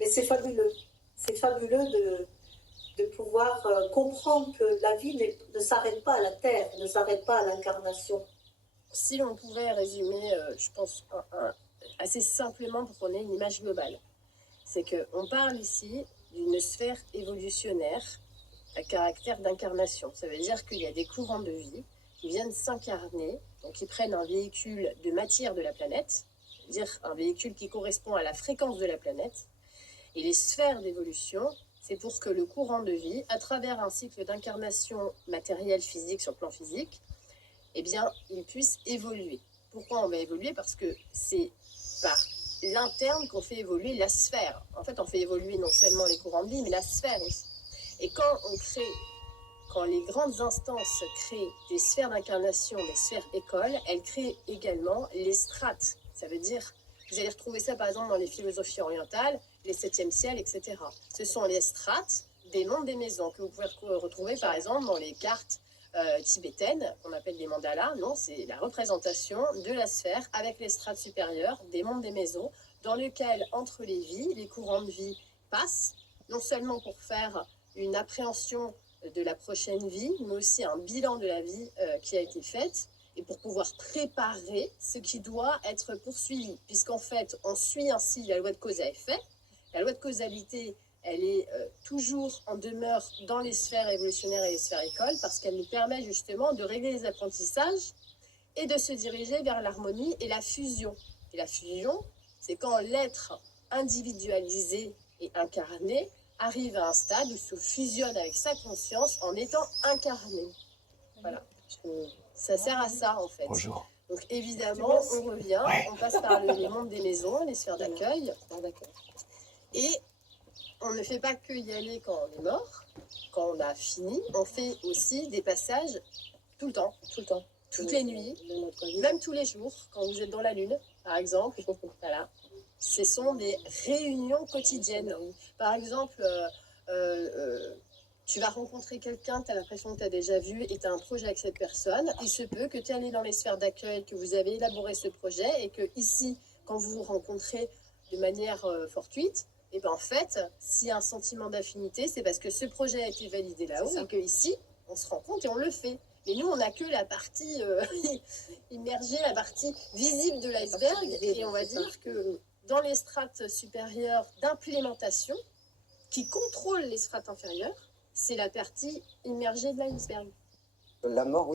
Mais c'est fabuleux. C'est fabuleux de pouvoir comprendre que la vie ne s'arrête pas à la Terre, ne s'arrête pas à l'incarnation. Si l'on pouvait résumer, je pense, assez simplement pour qu'on ait une image globale, c'est qu'on parle ici d'une sphère évolutionnaire à caractère d'incarnation. Ça veut dire qu'il y a des courants de vie qui viennent s'incarner, donc qui prennent un véhicule de matière de la planète, c'est-à-dire un véhicule qui correspond à la fréquence de la planète. Et les sphères d'évolution, c'est pour que le courant de vie, à travers un cycle d'incarnation matérielle physique sur le plan physique, eh bien, il puisse évoluer. Pourquoi on va évoluer? Parce que c'est par l'interne qu'on fait évoluer la sphère. En fait, on fait évoluer non seulement les courants de vie, mais la sphère aussi. Et quand les grandes instances créent des sphères d'incarnation, des sphères écoles, elles créent également les strates. Ça veut dire, vous allez retrouver ça par exemple dans les philosophies orientales, les 7e ciel, etc. Ce sont les strates des mondes des maisons que vous pouvez retrouver par exemple dans les cartes tibétaines, qu'on appelle les mandalas. Non, c'est la représentation de la sphère avec les strates supérieures des mondes des maisons, dans lequel, entre les vies, les courants de vie passent, non seulement pour faire une appréhension de la prochaine vie, mais aussi un bilan de la vie qui a été faite, et pour pouvoir préparer ce qui doit être poursuivi. Puisqu'en fait, on suit ainsi la loi de cause à effet. La loi de causalité, elle est toujours en demeure dans les sphères évolutionnaires et les sphères écoles, parce qu'elle nous permet justement de régler les apprentissages et de se diriger vers l'harmonie et la fusion. Et la fusion, c'est quand l'être individualisé et incarné arrive à un stade où se fusionne avec sa conscience en étant incarné. Voilà. Ça sert à ça, en fait. Bonjour. Donc, évidemment, on revient, on passe par les mondes des maisons, les sphères d'accueil. Et on ne fait pas que y aller quand on est mort, quand on a fini. On fait aussi des passages tout le temps. Toutes les nuits, même tous les jours, quand vous êtes dans la lune, par exemple. Voilà. Ce sont des réunions quotidiennes. Par exemple, tu vas rencontrer quelqu'un, tu as l'impression que tu as déjà vu et tu as un projet avec cette personne. Il se peut que tu es allé dans les sphères d'accueil, que vous avez élaboré ce projet et que ici, quand vous vous rencontrez de manière fortuite, et ben en fait, s'il y a un sentiment d'affinité, c'est parce que ce projet a été validé là-haut et qu'ici, on se rend compte et on le fait. Mais nous, on n'a que la partie immergée, la partie visible de l'iceberg. Et on va dire que dans les strates supérieures d'implémentation, qui contrôlent les strates inférieures, c'est la partie immergée de l'iceberg. La mort